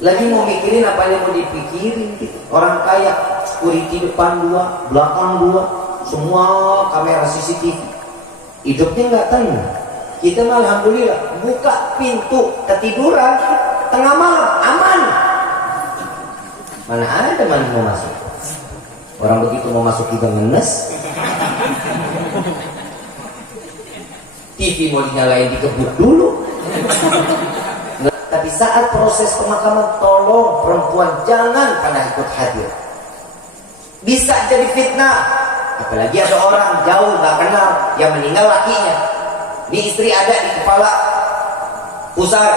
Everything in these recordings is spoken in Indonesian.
Lagi mau mikirin apa yang mau dipikirin gitu. Orang kaya, security depan 2, belakang 2, semua kamera CCTV. Hidupnya nggak tenang. Kita mah alhamdulillah buka pintu ketiduran tengah malam aman. Mana ada teman mau masuk. Orang begitu mau masuk juga ngenes. TV mau dinyalain dikebut dulu. Tapi saat proses pemakaman, tolong perempuan jangan pada ikut hadir. Bisa jadi fitnah. Apalagi ada orang jauh nggak kenal yang meninggal lakinya. Ini istri ada di kepala pusar.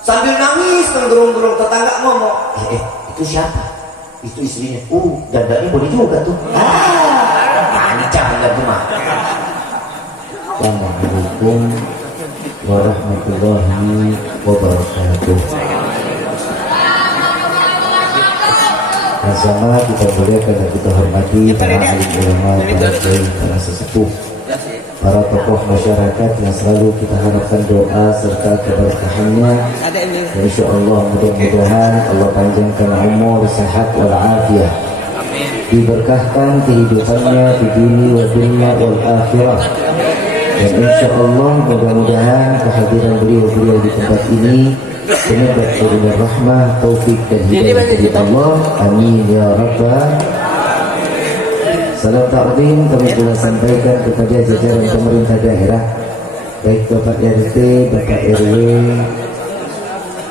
Sambil nangis menggerung-gerung, tetangga ngomong, itu siapa? Itu istrinya. Dadanya boleh juga tuh. Pancang nggak tuh mah. Assalamualaikum warahmatullahi wabarakatuh. Sama kita muliakan dan kita hormati para alim ulama, para kiai, para sesepuh, para tokoh masyarakat yang selalu kita harapkan doa serta keberkahannya. Insya Allah mudah-mudahan Allah panjangkan umur, sehat walafiat, diberkahkan kehidupannya di dunia wa dunia wal akhirah. Dan insya Allah mudah-mudahan kehadiran beliau-beliau di tempat ini semoga turunnya rahmah, taufik dan hidayah dari Allah. Amin ya rabbal. Salam takdim kami telah sampaikan kepada jajaran pemerintah daerah, baik Bapak RT, Bapak RW,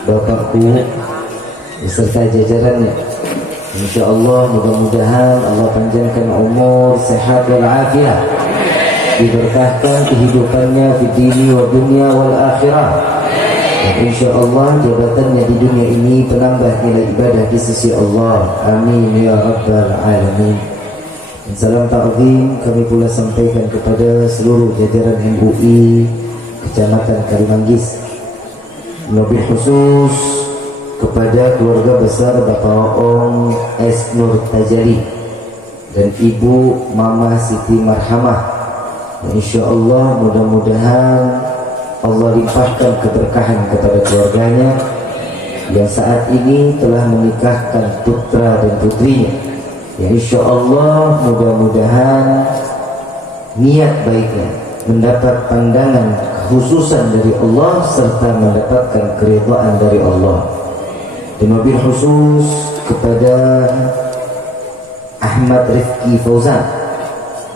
Bapak Bu, beserta jajarannya. Insya Allah mudah-mudahan Allah panjangkan umur, sehat walafiat, diberkahkan kehidupannya di dunia wa dunia wal akhirah. Dan insya Allah jabatannya di dunia ini penambah nilai ibadah di sisi Allah. Amin ya rabbal alamin. Dan salam ta'zim kami pula sampaikan kepada seluruh jajaran MUI Kecamatan Kalimanggis, lebih khusus kepada keluarga besar Bapak Om S. Nur Tajari dan Ibu Mama Siti Marhamah. Insya Allah mudah-mudahan Allah limpahkan keberkahan kepada keluarganya yang saat ini telah menikahkan putra dan putrinya. Ya insya Allah mudah-mudahan niat baiknya mendapat pandangan khususan dari Allah serta mendapatkan keridhaan dari Allah. Dan mobil khusus kepada Ahmad Rifki Fauzan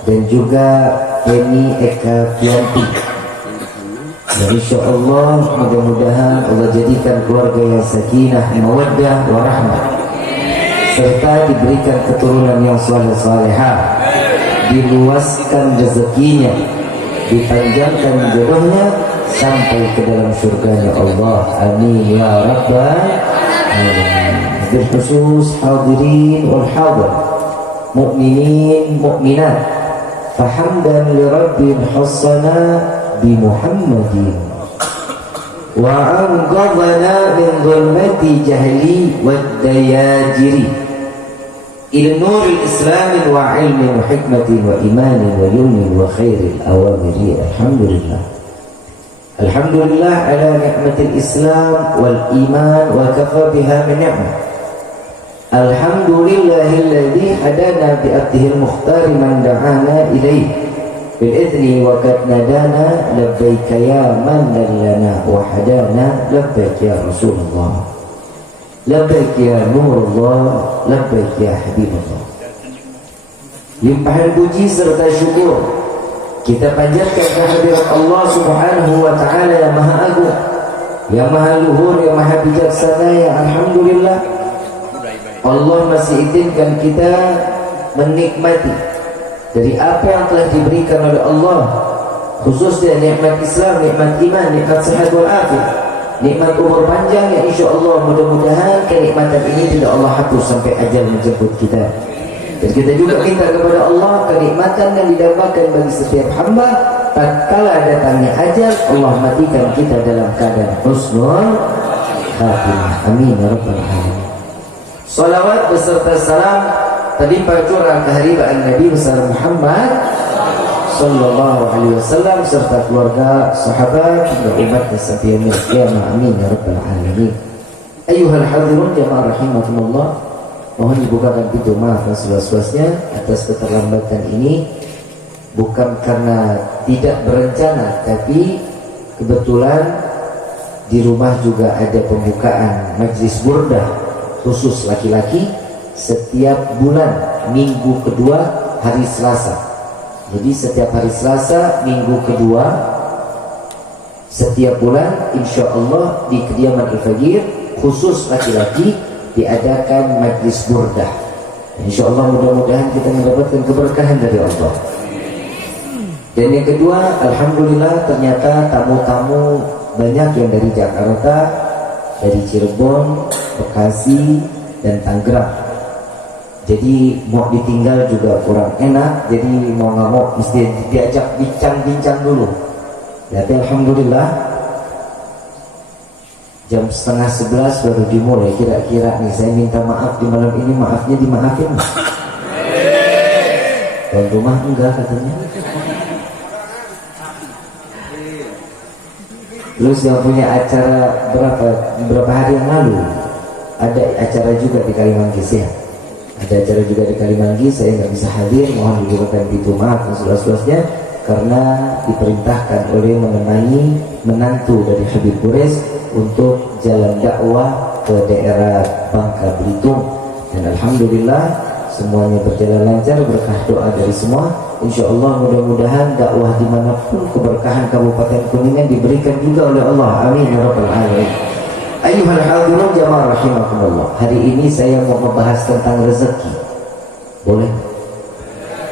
dan juga Eni Eka Fianti. Dan insya Allah mudah-mudahan Allah jadikan keluarga yang sakinah, mawaddah, warahmah, serta diberikan keturunan yang saleh-salehah, diluaskan rezekinya, dipanjangkan jodohnya sampai ke dalam surganya Allah. Amin ya rabbal alamin. Berkhusus hadirin wal hadir, mukminin mukminat, fahamdan li rabbil hasana bi Muhammadin wa anqadhana min dhulmati jahli wad dayajiri ila nuril islamin wa ilmin wa hikmatin wa imanin wa yumnin wa khairil awamiri. Alhamdulillah, alhamdulillah ala ni'matil islam wal iman wa kafa biha min ni'mah. Alhamdulillahilladzi hadana bi abdihil mukhtar man da'ana ilaih bil idni wa qad nadana labbaika ya man lana wa hadana labbaik ya Rasulullah, labbaik ya Nurullah, labbaik ya Habibullah. Limpahan puji serta syukur kita panjatkan kehadirat Allah Subhanahu wa taala yang maha agung, yang maha luhur, yang maha bijaksana. Ya alhamdulillah Allah masih izinkan kita menikmati dari apa yang telah diberikan oleh Allah, khususnya nikmat Islam, nikmat iman, nikmat sehat walafiat, nikmat umur panjang. Ya insya Allah mudah-mudahan kenikmatan ini tidak Allah hapus sampai ajal menjemput kita. Dan kita juga minta kepada Allah kenikmatan yang didambakan bagi setiap hamba tatkala datangnya ajal, Allah matikan kita dalam keadaan husnul khatimah. Amin ya rabbal alamin. Salawat beserta salam terlimpah curah kehadiran Nabi besar Muhammad sallallahu alaihi wasallam serta keluarga, sahabat dan umat sampai yaumil qiyamah. Amin ya rabbal alamin. Ayyuhal hadirun jamaah rahimakumullah, mohon dibukakan pintu maaf dan seluas-luasnya atas keterlambatan ini, bukan karena tidak berencana, tapi kebetulan di rumah juga ada pembukaan majlis burdah khusus laki-laki setiap bulan minggu kedua hari Selasa. Jadi setiap hari Selasa minggu kedua setiap bulan insya Allah di kediaman Al-Fagir khusus laki-laki diadakan majlis burdah. Insya Allah mudah-mudahan kita mendapatkan keberkahan dari Allah. Dan yang kedua, alhamdulillah ternyata tamu-tamu banyak yang dari Jakarta, dari Cirebon, Bekasi, dan Tangerang. Jadi mau ditinggal juga kurang enak, jadi mau nggak mau mesti diajak bincang-bincang dulu. Tapi alhamdulillah jam 10:30 baru dimulai. Kira-kira nih saya minta maaf di malam ini, maafnya dimaafin. Tuan rumah enggak katanya. Terus yang punya acara berapa hari yang lalu ada acara juga di Kalimanggis ya. Ada acara juga di Kalimanggis, saya nggak bisa hadir, mohon dibukakan pintu maaf dan seluas-luasnya karena diperintahkan oleh menemani menantu dari Habib Quraisy untuk jalan dakwah ke daerah Bangka Belitung, dan alhamdulillah semuanya berjalan lancar berkah doa dari semua. Insya Allah mudah-mudahan dakwah dimanapun keberkahan Kabupaten Kuningan diberikan juga oleh Allah. Amin ya rabbal alamin. Ayyuhal hadirun jamaah rahimakumullah, hari ini saya mau membahas tentang rezeki. Boleh?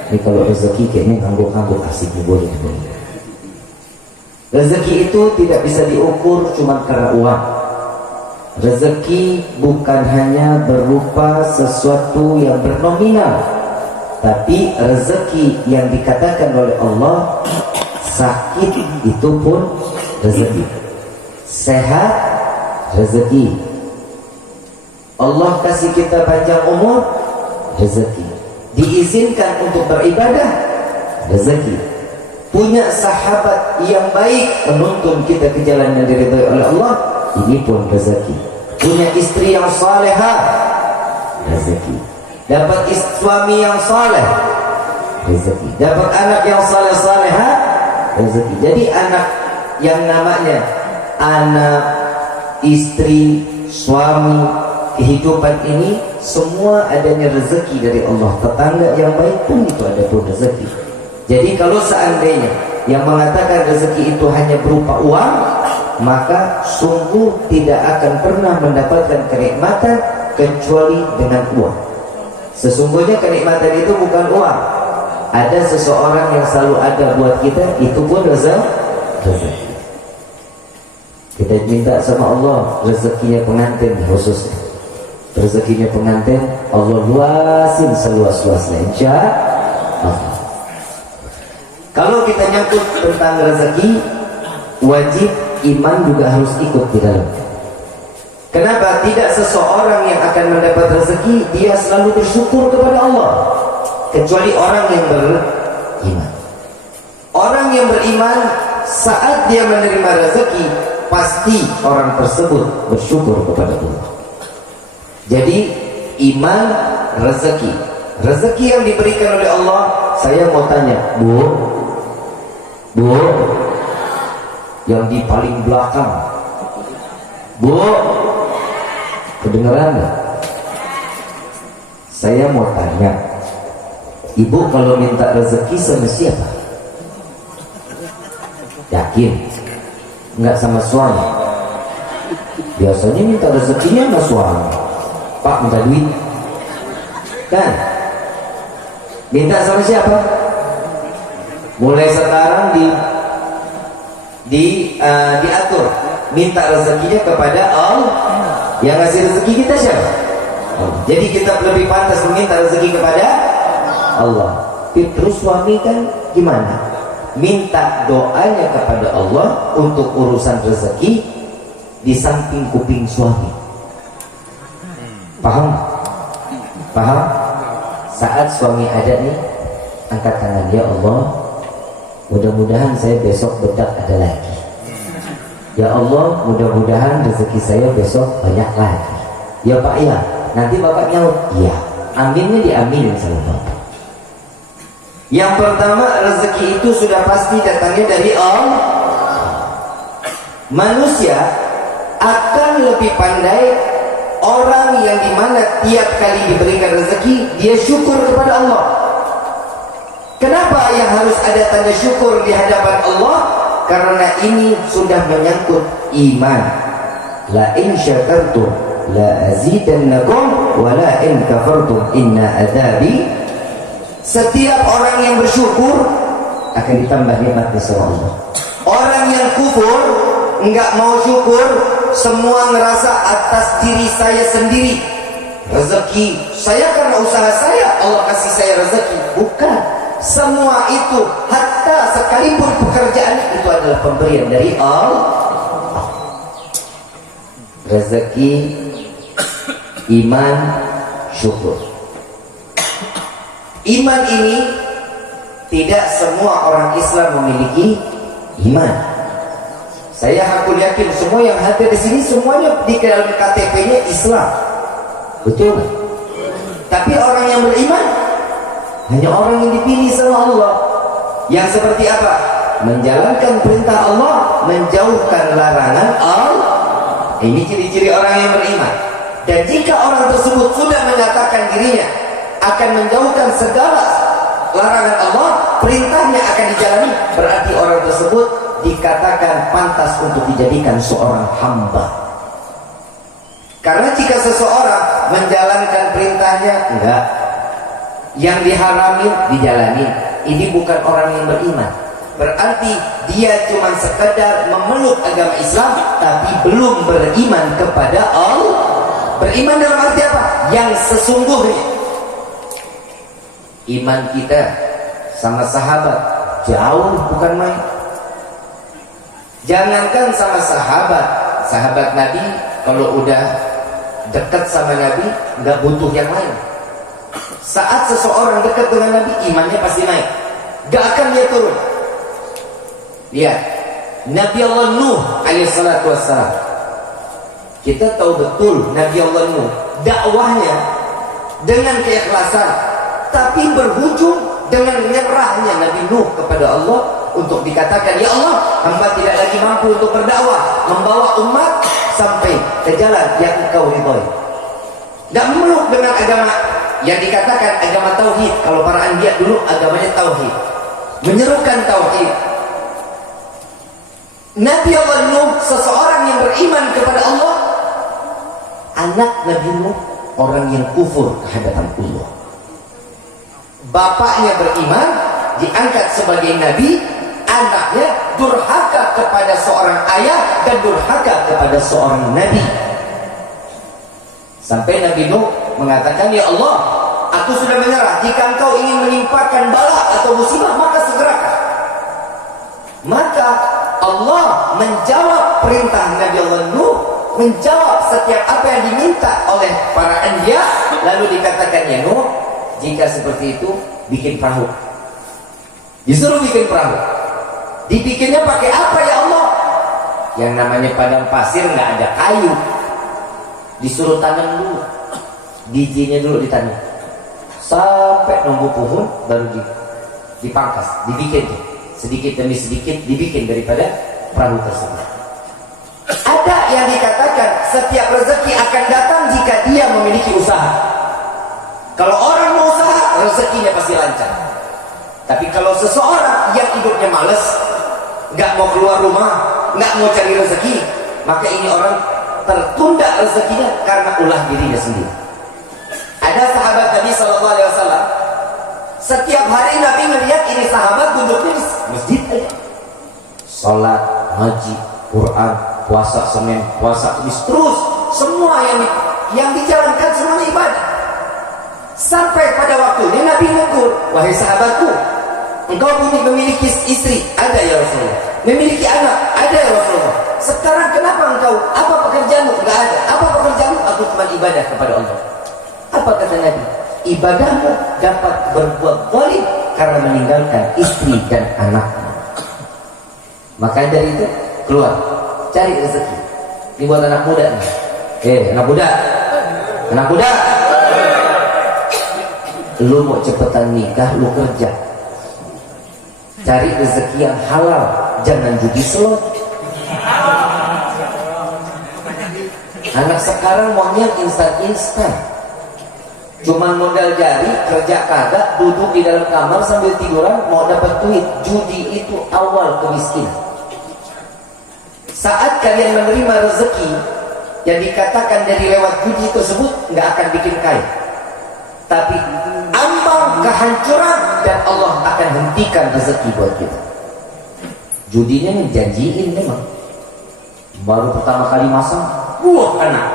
Ini kalau rezeki kayaknya ngangguk-ngangguk asik nih, boleh. Rezeki itu tidak bisa diukur cuma karena uang. Rezeki bukan hanya berupa sesuatu yang bernominal, tapi rezeki yang dikatakan oleh Allah, sakit itu pun rezeki, sehat rezeki, Allah kasih kita panjang umur rezeki, diizinkan untuk beribadah rezeki, punya sahabat yang baik menuntun kita ke jalan yang diridhai oleh Allah, ini pun rezeki, punya istri yang salehah rezeki, dapat suami yang saleh rezeki, dapat anak yang saleh-salehah rezeki. Jadi anak yang namanya anak, istri, suami, kehidupan ini semua adanya rezeki dari Allah. Tetangga yang baik pun itu ada pun rezeki. Jadi kalau seandainya yang mengatakan rezeki itu hanya berupa uang, maka sungguh tidak akan pernah mendapatkan kenikmatan kecuali dengan uang. Sesungguhnya kenikmatan itu bukan uang. Ada seseorang yang selalu ada buat kita, itu pun rezeki. Kita minta sama Allah rezekinya pengantin khususnya. Rezekinya pengantin Allah luasin seluas-luasnya insya Allah. Kalau kita nyangkut tentang rezeki, wajib iman juga harus ikut di dalam. Kenapa? Tidak seseorang yang akan mendapat rezeki dia selalu bersyukur kepada Allah, kecuali orang yang beriman. Orang yang beriman saat dia menerima rezeki, pasti orang tersebut bersyukur kepada Allah. Jadi iman, rezeki, rezeki yang diberikan oleh Allah. Saya mau tanya, Bu, yang di paling belakang, Bu, kedengeran nggak? Saya mau tanya, Ibu kalau minta rezeki sama siapa? Yakin? Nggak sama suami? Biasanya minta rezekinya sama suami. Pak, minta duit kan? Minta sama siapa? Mulai sekarang diatur minta rezekinya kepada Allah. Yang ngasih rezeki kita siapa? Allah. Jadi kita lebih pantas meminta rezeki kepada Allah. Terus suami kan gimana? Minta doanya kepada Allah untuk urusan rezeki di samping kuping suami. Paham? Paham? Saat suami ada nih, angkat tangan, ya Allah, mudah-mudahan saya besok bedak ada lagi. Ya Allah, mudah-mudahan rezeki saya besok banyak lagi. Ya Pak ya, nanti Bapak nyaut. Iya, aminnya diaminin sama Bapak. Yang pertama, rezeki itu sudah pasti datangnya dari Allah. Manusia akan lebih pandai orang yang dimana tiap kali diberikan rezeki dia syukur kepada Allah. Kenapa yang harus ada tanda syukur di hadapan Allah? Karena ini sudah menyangkut iman. La in syakartum la azidannakum wa la in kafartum inna adzabi. Setiap orang yang bersyukur akan ditambah nikmatnya sama Allah. Orang yang kufur, enggak mau syukur, semua ngerasa atas diri saya sendiri. Rezeki saya karena usaha saya, Allah kasih saya rezeki. Bukan. Semua itu, hatta sekalipun pekerjaan itu adalah pemberian dari Allah. Rezeki, iman, syukur. Iman ini tidak semua orang Islam memiliki iman. Saya hakul yakin semua yang hadir di sini semuanya di dalam KTP-nya Islam. Betul? Tapi orang yang beriman hanya orang yang dipilih sama Allah. Yang seperti apa? Menjalankan perintah Allah, menjauhkan larangan Allah. Ini ciri-ciri orang yang beriman. Dan jika orang tersebut sudah menyatakan dirinya akan menjauhkan segala larangan Allah, perintahnya akan dijalani, berarti orang tersebut dikatakan pantas untuk dijadikan seorang hamba. Karena jika seseorang menjalankan perintahnya enggak, yang diharami dijalani, ini bukan orang yang beriman. Berarti dia cuma sekedar memeluk agama Islam tapi belum beriman kepada Allah. Beriman dalam arti apa? Yang sesungguhnya. Iman kita sama sahabat jauh bukan main. Jangankan sama sahabat, sahabat Nabi kalau udah dekat sama Nabi nggak butuh yang lain. Saat seseorang dekat dengan Nabi, imannya pasti naik, gak akan dia turun. Lihat Nabi Allah Nuh alaihissalatu wassalam. Kita tahu betul Nabi Allah Nuh dakwahnya dengan keikhlasan, tapi berhujung dengan menyerahnya Nabi Nuh kepada Allah untuk dikatakan, ya Allah, hamba tidak lagi mampu untuk berdakwah, membawa umat sampai ke jalan yang Engkau ridhoi. Gak memeluk dengan agama yang dikatakan agama tauhid. Kalau para anbiya dulu agamanya tauhid, menyerukan tauhid. Nabi Allah Nuh seseorang yang beriman kepada Allah. Anak Nabi Nuh orang yang kufur kehadapan Allah. Bapaknya beriman, diangkat sebagai nabi. Anaknya durhaka kepada seorang ayah dan durhaka kepada seorang nabi. Sampai Nabi Nuh mengatakan, ya Allah, aku sudah menyerah. Jika Engkau ingin menimpakan bala atau musibah, maka segerakan. Maka Allah menjawab perintah Nabi Allah Nuh, menjawab setiap apa yang diminta oleh para anbiya. Lalu dikatakan, ya Nuh, jika seperti itu bikin perahu. Disuruh bikin perahu. Dibikinnya pakai apa ya Allah? Yang namanya padang pasir nggak ada kayu. Disuruh tanam dulu, bijinya dulu ditanam, sampai nunggu pohon baru dipangkas, dibikin tuh. Sedikit demi sedikit dibikin daripada perahu tersebut. Ada yang dikatakan setiap rezeki akan datang jika dia memiliki usaha. Kalau orang mau usaha, rezekinya pasti lancar. Tapi kalau seseorang yang hidupnya malas, nggak mau keluar rumah, nggak mau cari rezeki, maka ini orang tertunda rezekinya karena ulah dirinya sendiri. Ada sahabat Nabi SAW, setiap hari Nabi melihat ini sahabat duduknya di masjid aja, sholat, ngaji, Quran, puasa Senin, puasa Kamis, terus semua yang dijalankan semuanya ibadah. Sampai pada waktunya Nabi menegur, wahai sahabatku, engkau memiliki istri? Ada ya Rasulullah. Memiliki anak? Ada ya Rasulullah. Sekarang kenapa engkau? Apa pekerjaanmu? Enggak ada. Apa pekerjaanmu? Aku cuma ibadah kepada Allah. Apa kata Nabi? Ibadahmu dapat berbuat zalim karena meninggalkan istri dan anakmu. Maka dari itu keluar cari rezeki. Ini buat anak muda nih. Anak muda, anak muda, lu mau cepetan nikah, lu kerja, cari rezeki yang halal, jangan judi slot. Anak sekarang maunya instan-instan, cuman modal jari, kerja kagak, duduk di dalam kamar sambil tiduran, mau dapat duit. Judi itu awal kemiskinan. Saat kalian menerima rezeki yang dikatakan dari lewat judi tersebut, nggak akan bikin kaya, tapi ambang kehancuran, dan Allah akan hentikan rezeki buat kita. Judinya menjanjiin memang, baru pertama kali masang, wah kena,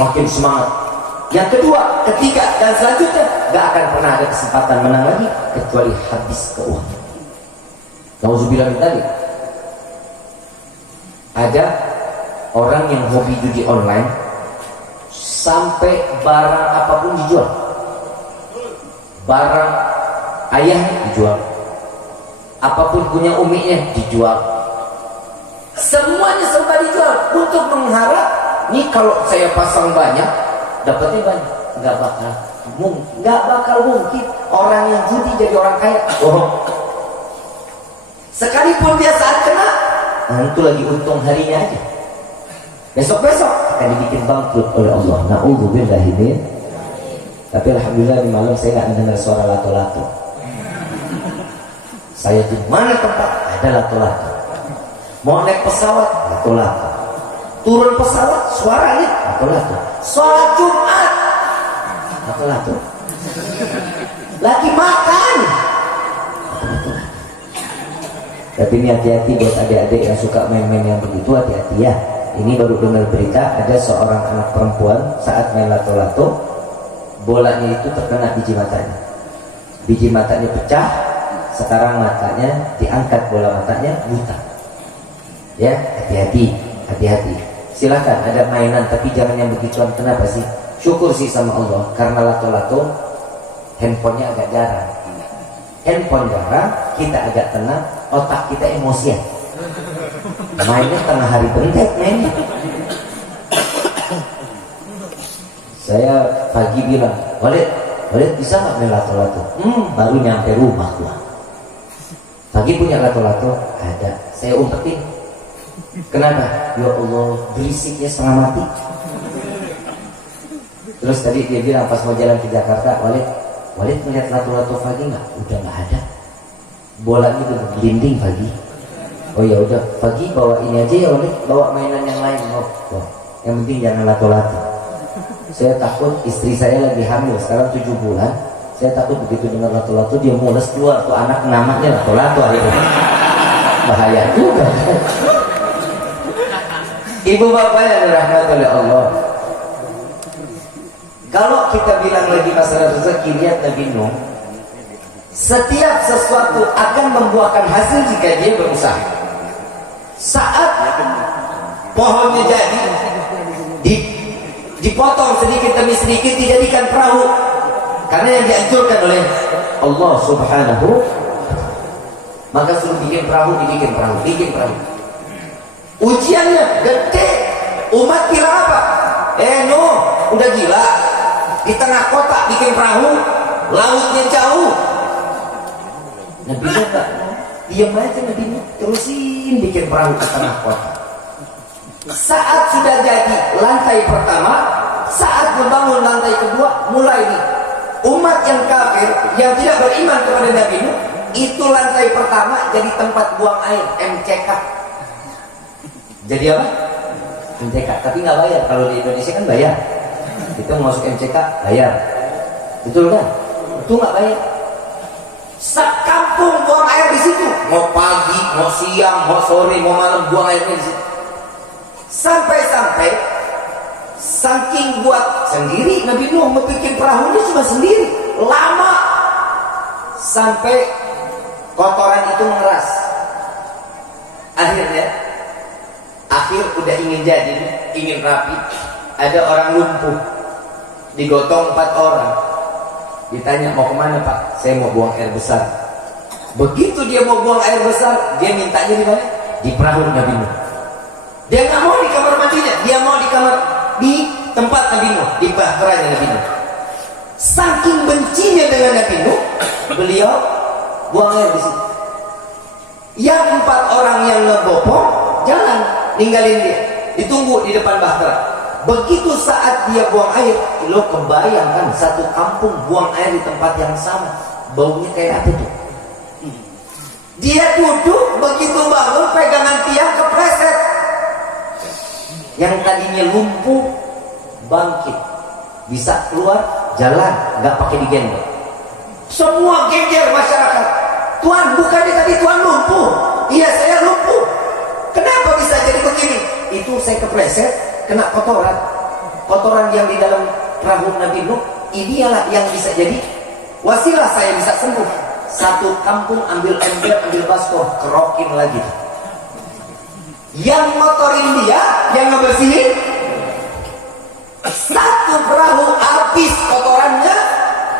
makin semangat. Yang kedua, ketiga, dan selanjutnya gak akan pernah ada kesempatan menang lagi kecuali habis keuangan. Nauzubillah min dzalik. Ada orang yang hobi judi online sampai barang apapun dijual. Barang ayahnya dijual, apapun punya uminya dijual, semuanya serba dijual untuk mengharap nih kalau saya pasang banyak dapatnya banyak. Nggak bakal mungkin orang yang judi jadi orang kaya. Sekalipun dia saat kena, itu lagi untung harinya aja, besok-besok akan dibikin bangkrut oleh Allah. Na'udzubillahi min. Tapi alhamdulillah di malam saya nggak mendengar suara lato-lato. Saya di mana tempat ada lato-lato. Mau naik pesawat, lato-lato. Turun pesawat, suaranya lato-lato. Sholat Jumat, lato-lato. Lagi makan, lato-lato. Tapi ini hati-hati buat adik-adik yang suka main-main yang begitu, hati-hati ya. Ini baru dengar berita ada seorang anak perempuan saat main lato-lato, bolanya itu terkena biji matanya. Biji matanya pecah, sekarang matanya diangkat, bola matanya buta. Ya, hati-hati, hati-hati. Silakan ada mainan, tapi jangan yang begituan. Kenapa sih? Syukur sih sama Allah, karena lato-lato handphonenya agak jarang. Handphone jarang, kita agak tenang, otak kita emosian. Mainnya tengah hari pentek mainnya. Saya pagi bilang, Walid bisa nggak main lato-lato? Baru nyampe rumah gua. Pagi punya lato-lato? Ada. Saya umpetin. Kenapa? Ya Allah, berisiknya setengah mati. Terus tadi dia bilang pas mau jalan ke Jakarta, Walid melihat lato-lato pagi nggak? Udah nggak ada. Bolanya udah gelinding pagi. Oh ya udah, pagi bawa ini aja ya Walid, bawa mainan yang lain. Oh, yang penting jangan lato-lato. Saya takut istri saya lagi hamil sekarang 7 bulan. Saya takut begitu dengar lato-lato dia mules keluar tuh anak, namanya lato-lato akhirnya. Bahaya juga. Ibu bapak yang dirahmati oleh Allah, kalau kita bilang lagi masalah rezeki, lihat Nabi Nuh. Setiap sesuatu akan membuahkan hasil jika dia berusaha. Saat pohonnya jadi, dipotong sedikit demi sedikit, dijadikan perahu, karena yang dianjurkan oleh Allah Subhanahu. Maka suruh bikin perahu, dibikin perahu, bikin perahu. Ujiannya gede. Umat bilang apa? Nuh, udah gila, di tengah kota bikin perahu, lautnya jauh. Nabi Nuh enggak, diam aja Nabi Nuh, terusin bikin perahu ke tengah kota. Saat sudah jadi lantai pertama, saat membangun lantai kedua, mulai nih umat yang kafir, yang tidak beriman kepada Nabi Nuh, itu lantai pertama jadi tempat buang air, MCK. Jadi apa? MCK, tapi nggak bayar. Kalau di Indonesia kan bayar. Kita mau masuk MCK bayar, betul kan? Itu nggak bayar. Sekampung buang air di situ. Mau pagi, mau siang, mau sore, mau malam buang airnya di situ. Sampai-sampai saking buat sendiri Nabi Nuh bikin perahunya cuma sendiri, lama sampai kotoran itu mengeras. Akhir udah ingin jadi, ingin rapi, ada orang lumpuh, digotong 4 orang. Ditanya mau kemana Pak? Saya mau buang air besar. Begitu dia mau buang air besar, dia mintanya di mana? Di perahu Nabi Nuh. Dia nggak mau di kamar mandinya, dia mau di tempat Nabi Nuh, di bahteranya Nabi Nuh. Saking bencinya dengan Nabi Nuh, beliau buang air di situ. Yang 4 orang yang ngebopong jangan ninggalin dia, ditunggu di depan bahtera. Begitu saat dia buang air, lo kebayangkan satu kampung buang air di tempat yang sama, baunya kayak apa tuh? Dia duduk, begitu bangun pegangan tiang kepleset. Yang tadinya lumpuh bangkit, bisa keluar jalan, nggak pakai digendong. Semua geger masyarakat. Tuan, bukannya tadi Tuan lumpuh? Iya, saya lumpuh. Kenapa bisa jadi begini? Itu saya kepleset, kena kotoran. Kotoran yang di dalam perahu Nabi Nuh, inilah yang bisa jadi wasilah saya bisa sembuh. Satu kampung ambil ember, ambil baskom, kerokin lagi. Yang motorin dia, yang ngebersihin, satu perahu habis kotorannya,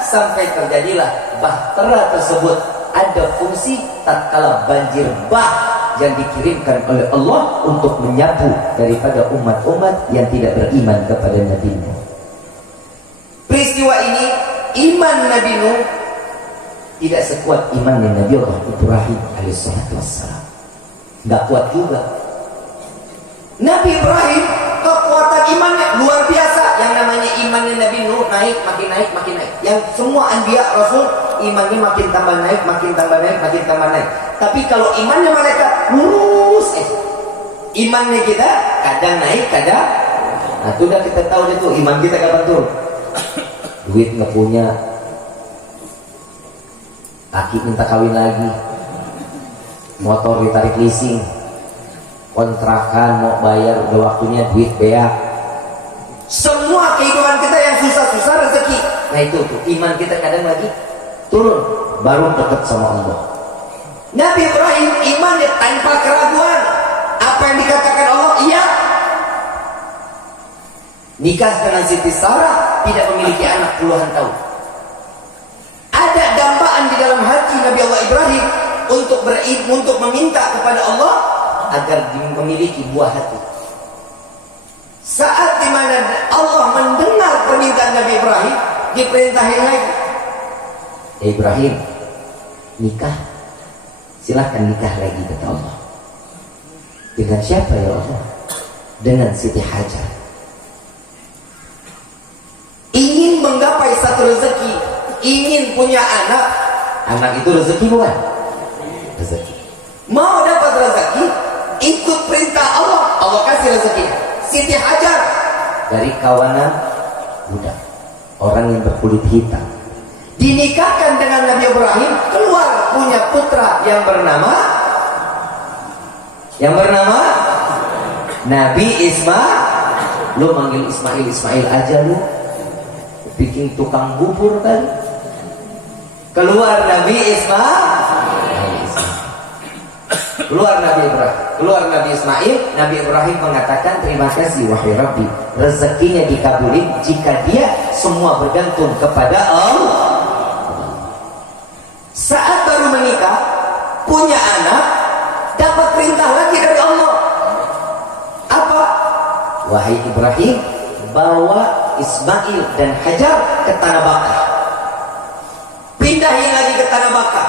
sampai terjadilah bahtera tersebut ada fungsi tatkala banjir bah yang dikirimkan oleh Allah untuk menyapu daripada umat-umat yang tidak beriman kepada Nabi Nuh. Peristiwa ini iman Nabi Nuh tidak sekuat iman Nabi Allah Ibrahim alaihissalam. Nggak kuat juga. Nabi Ibrahim kekuatan imannya luar biasa. Yang namanya imannya Nabi Nuh naik, makin naik, makin naik. Yang semua anbiya Rasul imannya makin tambah naik, makin tambah naik, makin tambah naik. Tapi kalau imannya malaikat lurus imannya kita kadang naik, kadang nah itu udah kita tahu itu iman kita kapan turun. Duit nggak punya, laki minta kawin lagi, motor ditarik leasing, kontrakan mau bayar udah waktunya duit beak. Semua kehidupan kita yang susah-susah rezeki. Nah itu tuh iman kita kadang lagi turun, baru dekat sama Allah. Nabi Ibrahim imannya tanpa keraguan. Apa yang dikatakan Allah iya. Nikah dengan Siti Sarah, tidak memiliki anak puluhan tahun. Ada dambaan di dalam hati Nabi Allah Ibrahim untuk meminta kepada Allah agar memiliki buah hati. Saat dimana Allah mendengar permintaan Nabi Ibrahim, diperintahin lagi. Ibrahim, nikah, silahkan nikah lagi kata Allah. Dengan siapa ya Allah? Dengan Siti Hajar. Ingin menggapai satu rezeki, ingin punya anak. Anak itu rezeki bukan? Rezeki. Mau dapat rezeki, ikut perintah Allah, Allah kasih rezeki. Siti Hajar dari kawanan budak, orang yang berkulit hitam, dinikahkan dengan Nabi Ibrahim, keluar punya putra yang bernama Nabi Ismail. Lu manggil Ismail aja lu, bikin tukang bubur kan. Keluar Nabi Ismail, keluar Nabi Ibrahim, keluar Nabi Ismail. Nabi Ibrahim mengatakan terima kasih wahai Rabbi, rezekinya dikabulin jika dia semua bergantung kepada Allah. Saat baru menikah, punya anak, dapat perintah lagi dari Allah. Apa? Wahai Ibrahim, bawa Ismail dan Hajar ke tanah Bakah. Pindahin lagi ke tanah Bakah,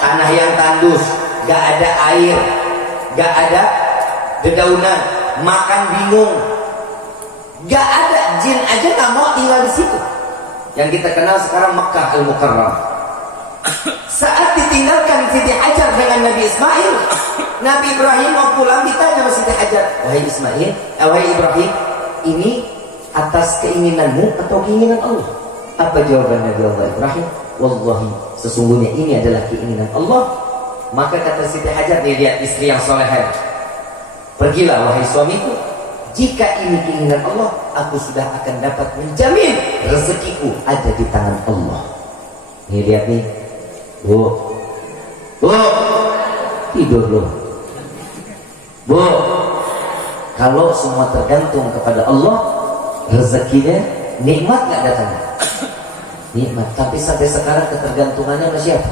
tanah yang tandus, gak ada air, gak ada dedaunan, makan bingung, gak ada, jin aja gak mau tinggal di situ. Yang kita kenal sekarang Mekah Al-Mukarram. Saat ditinggalkan Siti Hajar dengan Nabi Ismail, Nabi Ibrahim mau pulang, ditanya sama Siti Hajar, wahai Ibrahim, ini atas keinginanmu atau keinginan Allah? Apa jawaban Nabi Allah Ibrahim? Wallahi, sesungguhnya ini adalah keinginan Allah. Maka kata Siti Hajar, dia lihat istri yang solehah, pergilah wahai suamiku, jika ini keinginan Allah, aku sudah akan dapat menjamin rezekiku ada di tangan Allah. Nih lihat nih, bu, tidur loh, bu. Kalau semua tergantung kepada Allah, rezekinya nikmat nggak datang? Nikmat. Tapi sampai sekarang ketergantungannya sama siapa?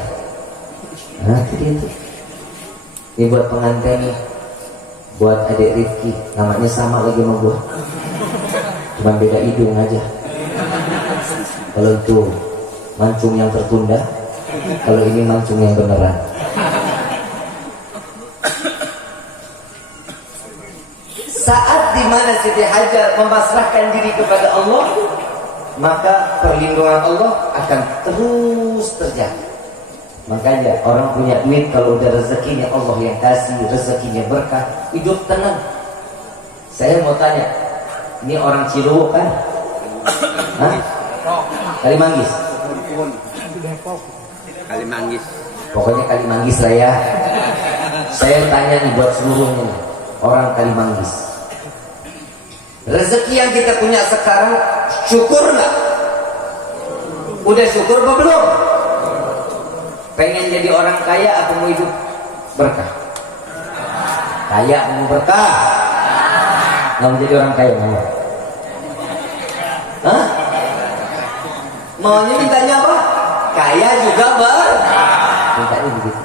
Nah, itu. Ini buat pengantin nih. buat adik Rifki, namanya sama lagi sama gua, cuma beda hidung aja. Kalau itu mancung yang tertunda, kalau ini mancung yang beneran. Saat dimana Siti Hajar memasrahkan diri kepada Allah, maka perlindungan Allah akan terus terjadi. Makanya orang punya duit, kalau udah rezekinya Allah yang kasih, rezekinya berkah, hidup tenang. Saya mau tanya, ini orang Cilowo kan? Hah? Kalimanggis? Kalimanggis. Pokoknya Kalimanggis lah ya. Saya tanya nih buat seluruhnya, orang Kalimanggis, rezeki yang kita punya sekarang syukur nggak? Udah syukur apa belum? Pengen jadi orang kaya atau mau hidup berkah? Kaya mau berkah? Nggak mau jadi orang kaya mau? Hah? Maunya mintanya apa? Kaya juga mintanya begitu.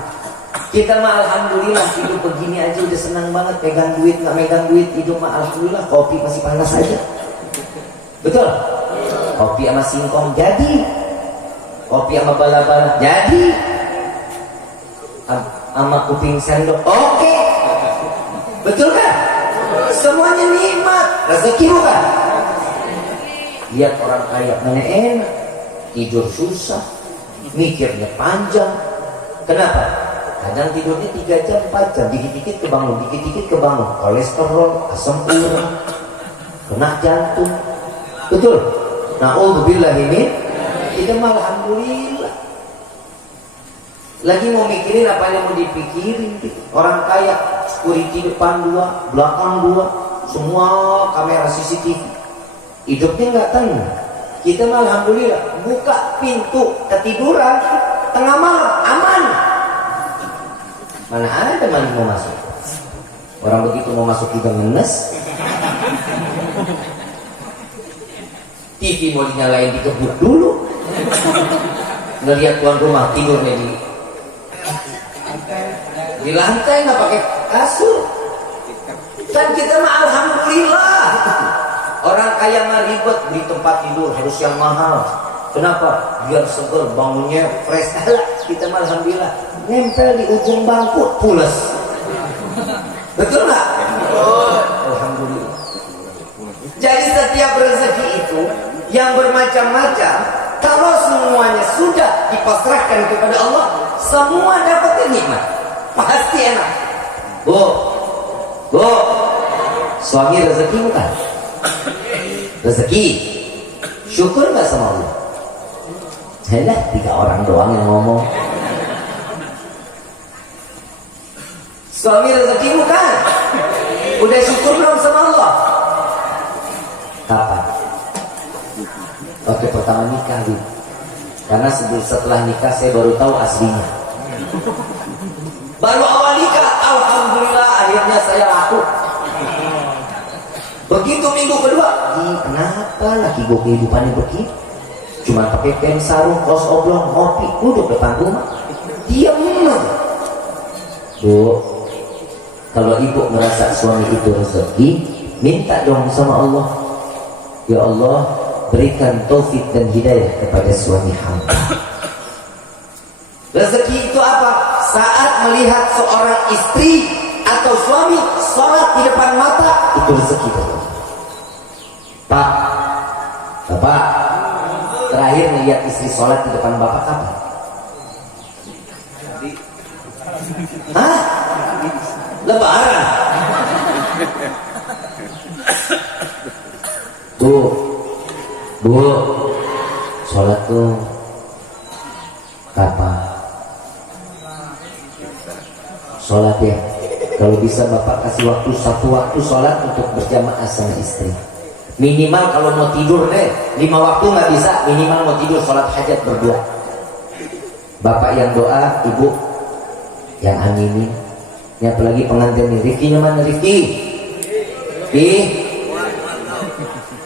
Kita mah alhamdulillah hidup begini aja udah senang banget. Pegang duit nggak megang duit, hidup mah alhamdulillah. Kopi masih panas aja. Betul? Kopi sama singkong jadi, kopi sama bala-bala jadi, sama kuping sendok oke. Betul kan? Semuanya nikmat, rezeki bukan? Lihat orang kaya mana enak, tidur susah, mikirnya panjang. Kenapa? Kadang tidurnya 3 jam, 4 jam, dikit-dikit kebangun, dikit-dikit kebangun. Kolesterol, asam urat, kena jantung. Betul? Na'udzubillah ini, kita mah alhamdulillah. Lagi mau mikirin apa yang mau dipikirin gitu. Orang kaya, security depan 2, belakang 2, semua kamera CCTV. Hidupnya nggak tenang. Kita mah alhamdulillah, buka pintu ketiduran tengah malam aman. Mana ada mandi mau masuk? Orang begitu mau masuk juga ngenes. TV mau dinyalain dikebut dulu. Ngelihat tuan rumah tidurnya di lantai nggak pakai kasur. Kan kita mah alhamdulillah. Orang kaya mah ribet beli tempat tidur harus yang mahal. Kenapa? Biar seger, bangunnya fresh. Alah, kita mah alhamdulillah nempel di ujung bangku pules. Betul nggak? Alhamdulillah. Jadi setiap rezeki itu yang bermacam-macam, kalau semuanya sudah dipasrahkan kepada Allah, semua dapat nikmat. Pasti enak. Bu, suami rezeki bukan? Rezeki, syukur nggak sama Allah? Helah, 3 orang doang yang ngomong. Suami rezeki bukan? Udah syukur belum sama Allah? Kapan? Waktu pertama nikah, Bu. Karena setelah nikah saya baru tahu aslinya. Baru awal nikah, alhamdulillah akhirnya saya laku. Begitu minggu kedua, kenapa laki gue kehidupannya begitu? Cuma pakai kain sarung, kaos oblong, ngopi, duduk depan rumah, diam. Bu, kalau ibu merasa suami itu rezeki, minta dong sama Allah. Ya Allah, berikan taufik dan hidayah kepada suami hamba. Rezeki itu apa? Saat melihat seorang istri atau suami sholat di depan mata, itu rezeki. Pak, Bapak, terakhir melihat istri sholat di depan Bapak kapan? Hah? Lebaran. Bu, sholat tuh kapan? Sholat ya, kalau bisa Bapak kasih waktu 1 waktu sholat untuk berjamaah sama istri. Minimal kalau mau tidur deh 5 waktu nggak bisa, minimal mau tidur sholat hajat berdua. Bapak yang doa, ibu yang aminin. Ini apalagi pengantin nih, Rifki mana Rifki?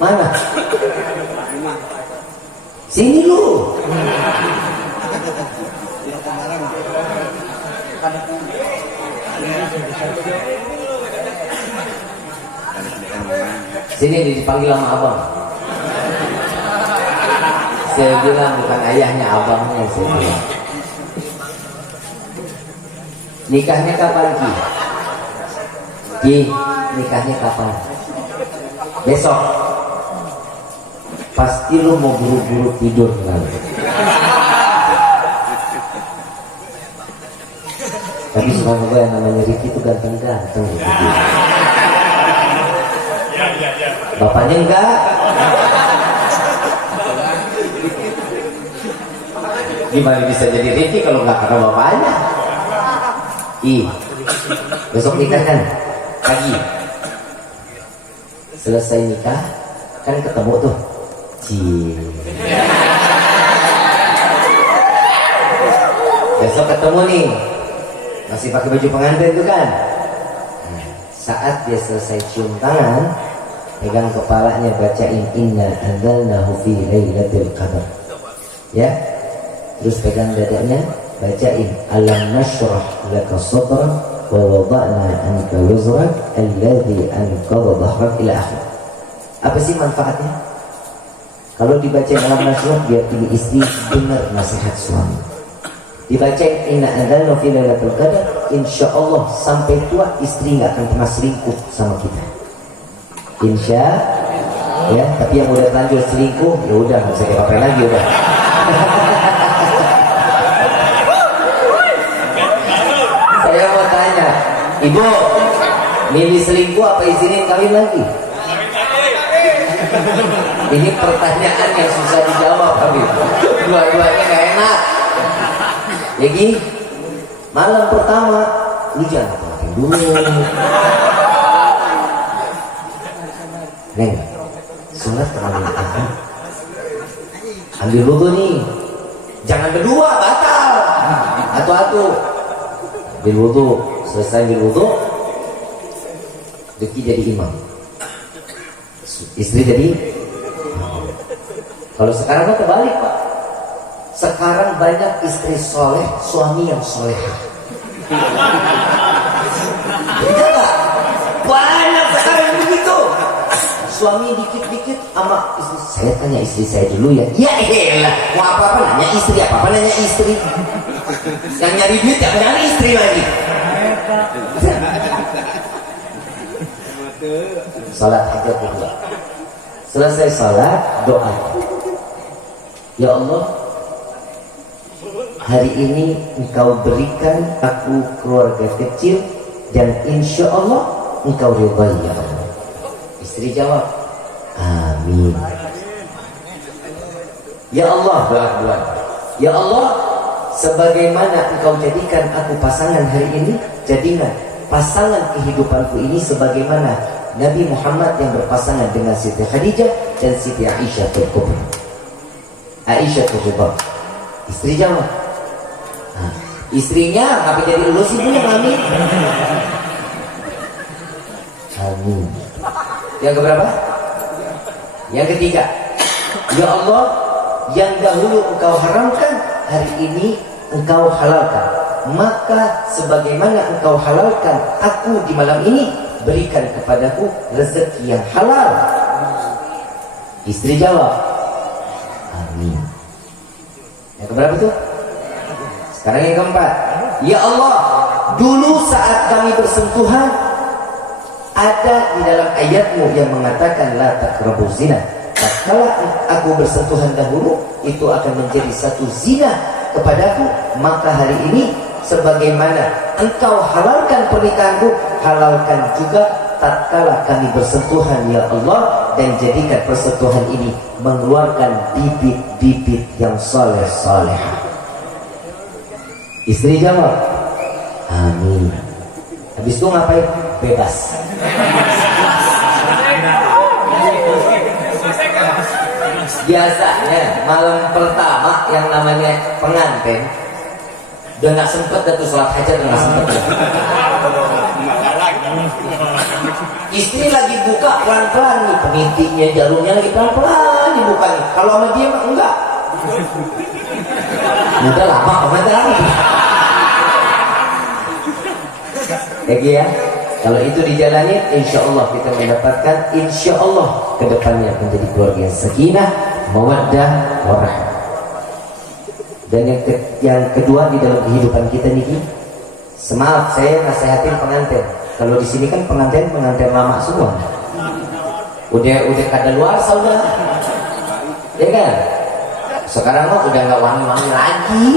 Mana? Sini lu. Sini dipanggil sama abang. Saya bilang bukan ayahnya, abangnya saya bilang. Nikahnya kapan Ki? Ki, nikahnya kapan? Besok. Pasti lu mau buru-buru tidur kan? Tapi semoga yang namanya Ricky itu ganteng-ganteng gitu. Bapaknya enggak. Gimana bisa jadi Ricky kalau enggak karena bapaknya? Besok nikah kan? Pagi. Selesai nikah kan ketemu tuh. Besok ketemu nih. Masih pakai baju pengantin tuh kan? Saat dia selesai cium tangan, pegang kepalanya, bacain inna anzalnahu fi lailatul qadar. Ya. Terus pegang dadanya, bacain alam nashrah laka sadrak wa wada'na anka wizrak alladhi anqadha dhahrak ila akhir. Apa sih manfaatnya? Kalau dibacain alam nashrah, biar ini istri dengar nasihat suami. Dibacain inna anzalnahu fi lailatul qadar, insyaallah sampai tua istri nggak akan pernah selingkuh sama kita. Insya, ya. Tapi yang udah terlanjur selingkuh, ya udah nggak usah apa lagi udah. Saya mau tanya, ibu, milih selingkuh apa izinin kawin lagi? Ini pertanyaan yang susah dijawab, Habib. Dua-duanya gak enak. Ya gini, malam pertama lu jangan ngapa-ngapain dulu. Neng, sholat terlalu lama. Ambil wudhu nih, jangan berdua, batal. Atu-atu. Ambil wudhu, selesai ambil wudhu, Deki jadi imam, istri jadi. Kalau sekarang kan terbalik Pak. Sekarang banyak istri soleh, suami yang soleha. Tidak nggak? Banyak sekarang begitu. Suami dikit-dikit sama istri. Saya tanya istri saya dulu ya. Ya elah, mau apa-apa nanya istri, apa-apa nanya istri. Yang nyari duit ya nyari istri lagi. Salat hajat kedua. Selesai salat, doa. Ya Allah, hari ini Engkau berikan aku keluarga kecil dan insya Allah Engkau ridai ya Allah. Istri jawab, amin. Ya Allah, doa. Ya Allah, sebagaimana Engkau jadikan aku pasangan hari ini, jadikan pasangan kehidupanku ini sebagaimana Nabi Muhammad yang berpasangan dengan Siti Khadijah dan Siti Aisyah Kubra. Aisyah Kubra. Istri jawab, istrinya ngapa jadi lu sih yang amin? Amin. Yang keberapa? Yang ketiga. Ya Allah, yang dahulu Engkau haramkan, hari ini Engkau halalkan. Maka sebagaimana Engkau halalkan aku di malam ini, berikan kepadaku rezeki yang halal. Istri jawab, amin. Yang keberapa itu? Sekarang yang keempat. Ya Allah, dulu saat kami bersentuhan, ada di dalam ayatmu yang mengatakan la taqrabu zina. Kalau aku bersentuhan dahulu, itu akan menjadi satu zina kepadaku. Maka hari ini, sebagaimana Engkau halalkan pernikahanku, halalkan juga tatkala kami bersentuhan ya Allah, dan jadikan persentuhan ini mengeluarkan bibit-bibit yang soleh-soleh. Istri jawab, amin. Habis itu ngapain? Bebas. Biasanya malam pertama yang namanya pengantin udah nggak sempet tuh sholat hajat, udah nggak sempet. Istri lagi buka pelan-pelan nih, penitinya, jarumnya lagi pelan-pelan dibukanya. Kalau sama dia mah enggak. Udah lama komentar lagi. Ya. Kalau itu dijalani, insya Allah kita mendapatkan, insya Allah kedepannya menjadi keluarga yang sakinah, mawaddah, warahmah. Dan yang kedua di dalam kehidupan kita nih, semaaf saya nasihatin pengantin. Kalau di sini kan pengantin lama semua. Udah kada luar saudara, ya kan? Sekarang mah udah nggak wangi-wangi lagi.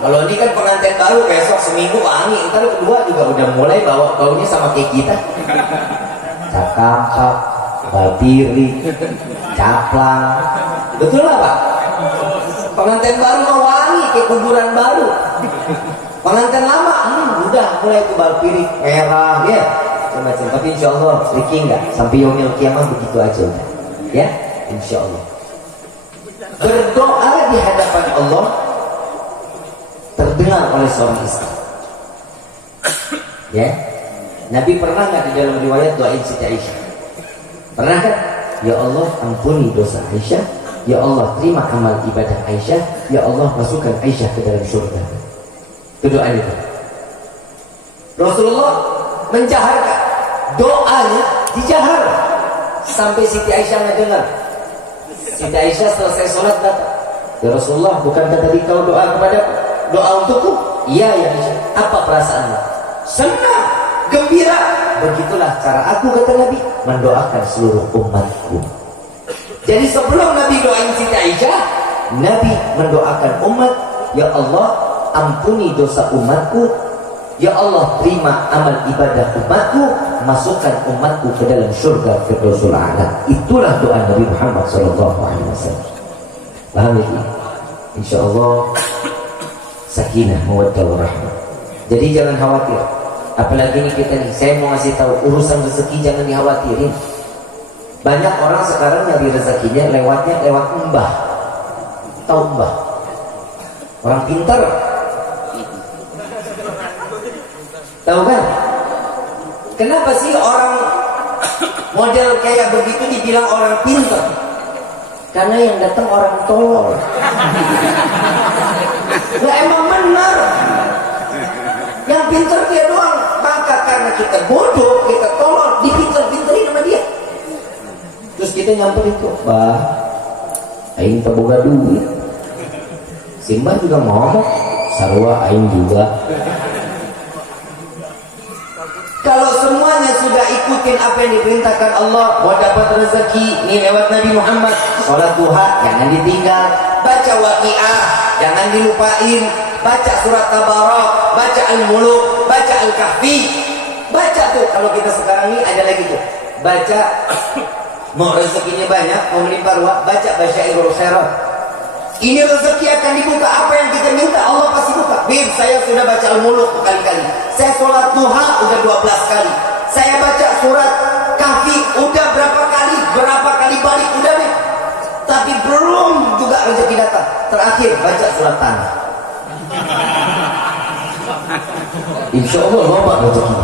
Kalau ini kan pengantin baru, besok seminggu wangi, ntar kedua juga udah mulai bawa baunya sama kayak kita. Cakap, balpiri, caplang, betul lah Pak? Pengantin baru mau wangi kayak kuburan baru. Pengantin lama, udah mulai ke balpiri merah, ya. Macam, tapi insya Allah sedikit enggak sampai yaumil kiamah begitu aja udah. Ya, insya Allah. Berdoa di hadapan Allah terdengar oleh seorang istri. Ya, Nabi pernah nggak di dalam riwayat doain Siti Aisyah? Pernah kan? Ya Allah ampuni dosa Aisyah, ya Allah terima amal ibadah Aisyah, ya Allah masukkan Aisyah ke dalam surga. Itu doa itu. Rasulullah menjaharkan doanya, dijahar sampai Siti Aisyah nggak dengar. Siti Aisyah selesai sholat datang, ya Rasulullah, bukankah tadi kau doa kepada doa untukku? Iya ya Aisyah. Apa perasaanmu? Senang, gembira. Begitulah cara aku, kata Nabi, mendoakan seluruh umatku. Jadi sebelum Nabi doain Siti Aisyah, Nabi mendoakan umat, ya Allah ampuni dosa umatku, ya Allah terima amal ibadah umatku, masukkan umatku ke dalam surga Firdausul A'la. Itulah doa Nabi Muhammad SAW. Paham ya? Insya Allah sakinah, mawaddah, warahmah. Jadi jangan khawatir. Apalagi ini kita nih, saya mau ngasih tahu urusan rezeki jangan dikhawatirin. Banyak orang sekarang nyari rezekinya lewat mbah. Tahu mbah? Orang pintar. Tahu kan? Kenapa sih orang model kayak begitu dibilang orang pintar? Karena yang datang orang tolol. Ya emang benar. Yang pintar dia doang. Maka karena kita bodoh, kita tolol, dipinter-pinterin sama dia. Terus kita nyamperin tuh, Bah, aing terboga duit. Simbah juga ngomong, sarwa aing juga. Kalau semuanya sudah ikutin apa yang diperintahkan Allah, mau dapat rezeki, ini lewat Nabi Muhammad. Sholat duha jangan ditinggal, baca waqiah jangan dilupain, baca surat Tabarak, baca Al-Muluk, baca Al-Kahfi, baca tuh. Kalau kita sekarang ini ada lagi tuh, baca mau rezekinya banyak, mau melimpah ruah, baca Basyairul Khairat. Ini rezeki akan dibuka, apa yang kita minta Allah pasti buka. Bib, saya sudah baca Al-Muluk berkali-kali, saya sholat duha udah 12 kali, saya baca surat Kahfi udah berapa kali balik udah nih, tapi belum juga rezeki datang. Terakhir baca surat Tanah. Insya Allah loba rezeki.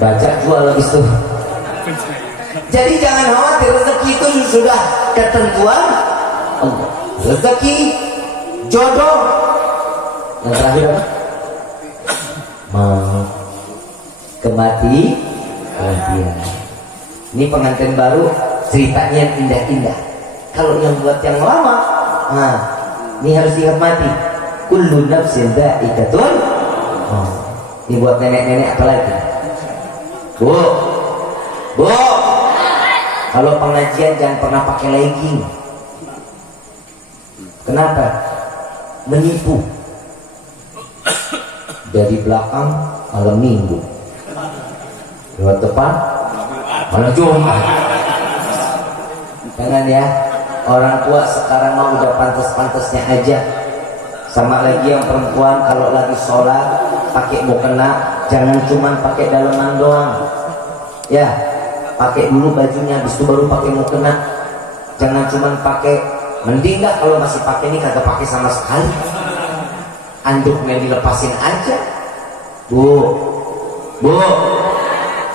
Baca jual habis itu. Jadi jangan khawatir, rezeki itu sudah ketentuan Allah. Rezeki, jodoh, yang terakhir apa? Mau kematian. Ini pengantin baru, ceritanya indah-indah. Kalau yang buat yang lama, nah ini harus dihormati. Kullu nafsin dha'iqatul. Ini buat nenek-nenek apa lagi? Bu, kalau pengajian jangan pernah pakai legging. Kenapa? Menipu. Dari belakang malam minggu, lewat depan malam Jumat. Jangan ya. Orang tua sekarang mau udah pantas-pantasnya aja. Sama lagi yang perempuan kalau lagi sholat pakai mukena, jangan cuman pakai daleman doang. Ya, pakai dulu bajunya, habis itu baru pakai mukena. Jangan cuman pakai, mending lah kalau masih pakai ini kagak pakai sama sekali. Anduknya dilepasin aja. Bu,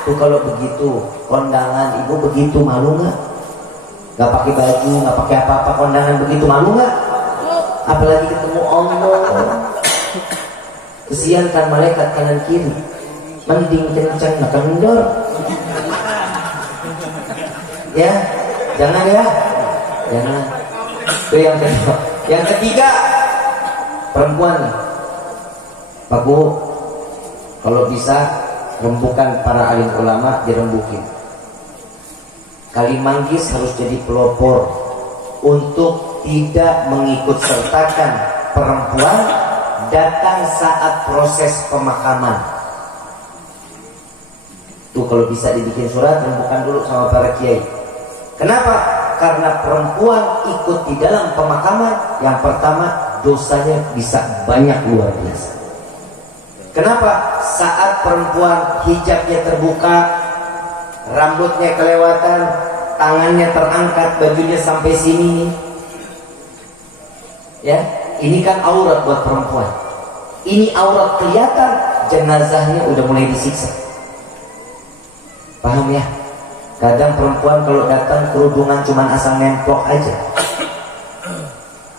tuh kalau begitu kondangan ibu begitu, malu nggak? Nggak pakai baju, nggak pakai apa-apa, kondangan begitu, malu nggak? Apalagi ketemu Allah. Kesian kan malaikat kanan kiri. mending kencang nak kendor. Ya, jangan ya, jangan. Itu yang kedua. Yang ketiga, perempuan nih. Pak Bu, kalau bisa rembukan para alim ulama dirembukin. Kali manggis harus jadi pelopor untuk tidak mengikut sertakan perempuan datang saat proses pemakaman. Tuh kalau bisa dibikin surat rembukan dulu sama para kiai. Kenapa? Karena perempuan ikut di dalam pemakaman, yang pertama dosanya bisa banyak luar biasa. Kenapa? Saat perempuan hijabnya terbuka, rambutnya kelewatan, tangannya terangkat, bajunya sampai sini, ya, ini kan aurat buat perempuan. Ini aurat kelihatan, jenazahnya udah mulai disiksa. Paham ya? Kadang perempuan kalau datang kerudungan cuman asal nemplok aja.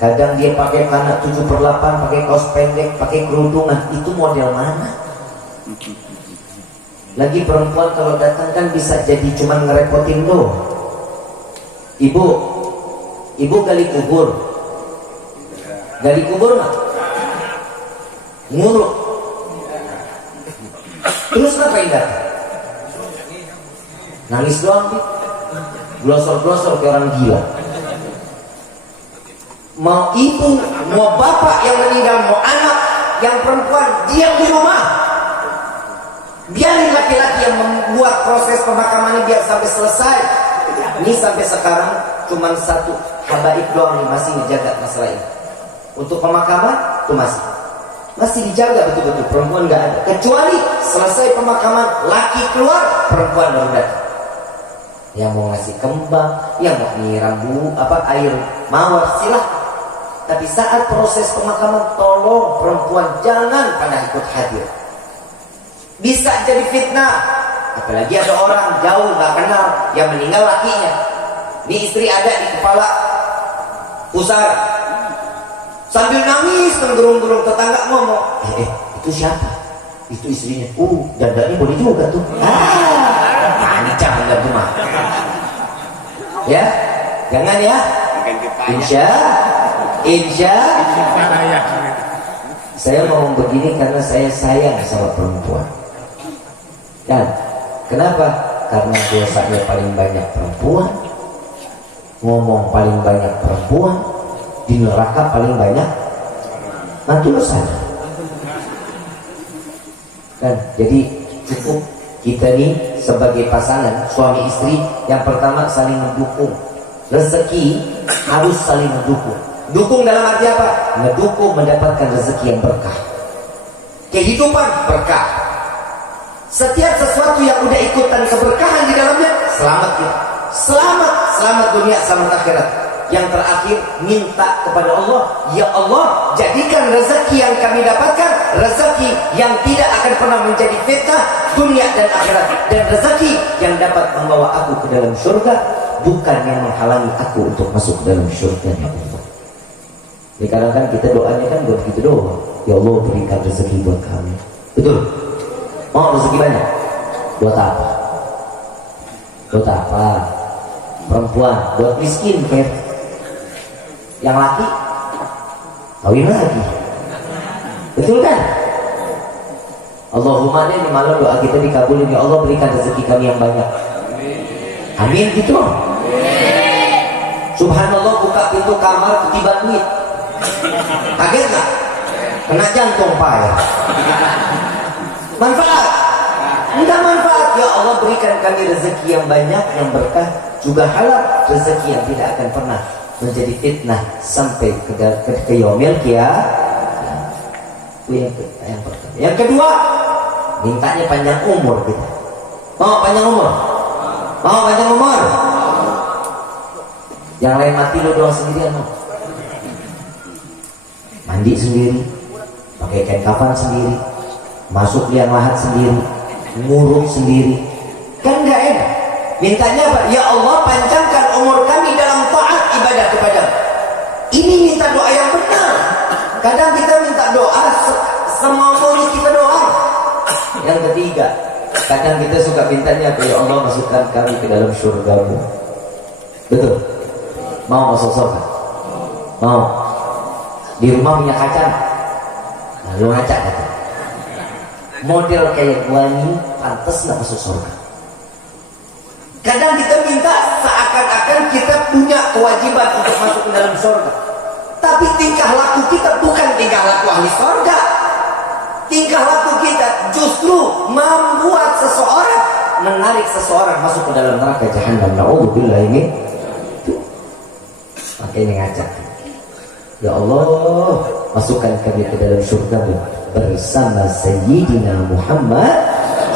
Kadang dia pakai celana 7/8, pakai kaos pendek, pakai kerudungan. Itu model mana? Lagi perempuan kalau datang kan bisa jadi cuman ngerepotin doang. Ibu gali kubur. Gali kubur nggak? Nguruk. Terus ngapain datang? Nangis doang, glosor-glosor kayak orang gila. Mau ibu, mau bapak yang meninggal, mau anak yang perempuan, diam di rumah. Biarin laki-laki yang membuat proses pemakamannya biar sampai selesai. Ini sampai sekarang cuma satu habaib doang nih masih dijaga masalah ini. Untuk pemakaman itu masih dijaga betul-betul, perempuan nggak ada. Kecuali selesai pemakaman, laki keluar, perempuan baru datang. Yang mau ngasih kembang, yang mau nyiram air mawar, silahkan. Tapi saat proses pemakaman, tolong perempuan jangan pada ikut hadir. Bisa jadi fitnah. Apalagi ada orang jauh nggak kenal yang meninggal lakinya. Ini istri ada di kepala pusar, sambil nangis menggerung-gerung, tetangga ngomong, itu siapa? Itu istrinya. Dadanya boleh juga tuh. Pancang enggak tuh mah. Ya, jangan ya. Insya saya ngomong begini karena saya sayang sama perempuan. Kan? Kenapa? Karena dosanya paling banyak perempuan, ngomong paling banyak perempuan, di neraka paling banyak nanti dosanya. Kan? Jadi cukup kita nih sebagai pasangan suami istri, yang pertama saling mendukung. Rezeki harus saling mendukung. Dukung dalam arti apa? Ngedukung mendapatkan rezeki yang berkah, kehidupan berkah. Setiap sesuatu yang udah ikutan keberkahan di dalamnya, selamat kita. Selamat dunia, selamat akhirat. Yang terakhir, minta kepada Allah, ya Allah, jadikan rezeki yang kami dapatkan rezeki yang tidak akan pernah menjadi fitnah dunia dan akhirat, dan rezeki yang dapat membawa aku ke dalam surga, bukan yang menghalangi aku untuk masuk ke dalam surga. Ya, kadang-kadang kita doanya kan buat begitu doang. Ya Allah, berikan rezeki buat kami. Betul? Mau rezeki banyak? Buat apa? Buat apa? Perempuan buat miskin, kayak yang laki kawin lagi. Betul kan? Allahumma, ini malam doa kita dikabulin. Ya Allah, berikan rezeki kami yang banyak. Amin gitu. Subhanallah, buka pintu kamar ketiban duit. Kaget gak? Kena jantung pak ya. Manfaat? Enggak manfaat. Ya Allah, berikan kami rezeki yang banyak, yang berkah, juga halal, rezeki yang tidak akan pernah menjadi fitnah sampai ke yaumil qiyamah. Itu yang pertama. Yang kedua, mintanya panjang umur kita. Mau panjang umur? Mau panjang umur? Yang lain mati lo doang sendirian mau. Mandi sendiri, pakai kain kafan sendiri, masuk liang lahat sendiri, nguruk sendiri, kan nggak enak. Mintanya apa? Ya Allah, panjangkan umur kami dalam taat ibadah kepadamu. Ini minta doa yang benar. Kadang kita minta doa semau kita doang. Yang ketiga, kadang kita suka mintanya, ya Allah masukkan kami ke dalam surgamu. Betul? Mau masuk surga? Mau? Di rumah punya kaca? Nah, lu ngaca kata. Model kayak gua ini pantas nggak masuk surga? Kadang kita minta seakan-akan kita punya kewajiban untuk masuk ke dalam surga. Tapi tingkah laku kita bukan tingkah laku ahli surga. Tingkah laku kita justru membuat seseorang, menarik seseorang masuk ke dalam neraka jahanam. Na'udzubillah ini. Makanya ngajak. Ya Allah, masukkan kami ke dalam surga bersama Sayyidina Muhammad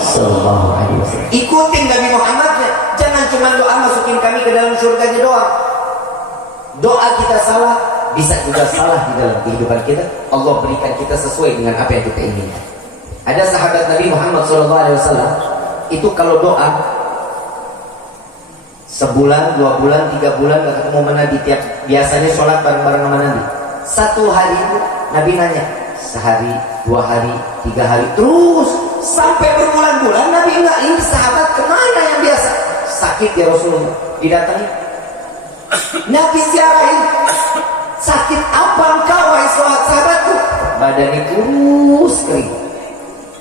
sallallahu alaihi wasallam. Ikutin Nabi Muhammadnya. Jangan cuma doa masukin kami ke dalam surganya doang. Doa kita salah, bisa juga salah di dalam kehidupan kita. Allah berikan kita sesuai dengan apa yang kita inginkan. Ada sahabat Nabi Muhammad SAW itu kalau doa sebulan, 2 bulan, 3 bulan gak ketemu sama Nabi, tiap biasanya sholat bareng-bareng sama Nabi. Satu hari itu Nabi nanya, sehari, 2 hari, 3 hari, terus sampai berbulan-bulan Nabi enggak, ini sahabat kemana yang biasa sakit ya Rasulullah. Didatangi Nabi siarahin, sakit apa engkau wahai sahabatku? Badannya kurus kering.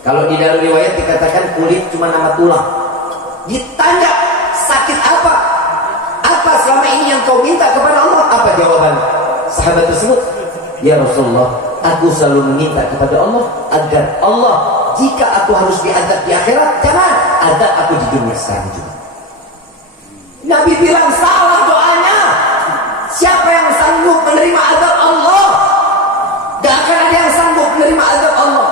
Kalau di dalam riwayat dikatakan kulit cuma nama tulang. Ditanya sakit apa? Apa selama ini yang kau minta kepada Allah? Apa jawaban sahabat tersebut? Ya Rasulullah, aku selalu meminta kepada Allah agar Allah, jika aku harus diazab di akhirat, jangan azab aku di dunia sekarang juga. Nabi bilang salah doanya. Siapa yang sanggup menerima azab Allah? Gak akan ada yang sanggup menerima azab Allah.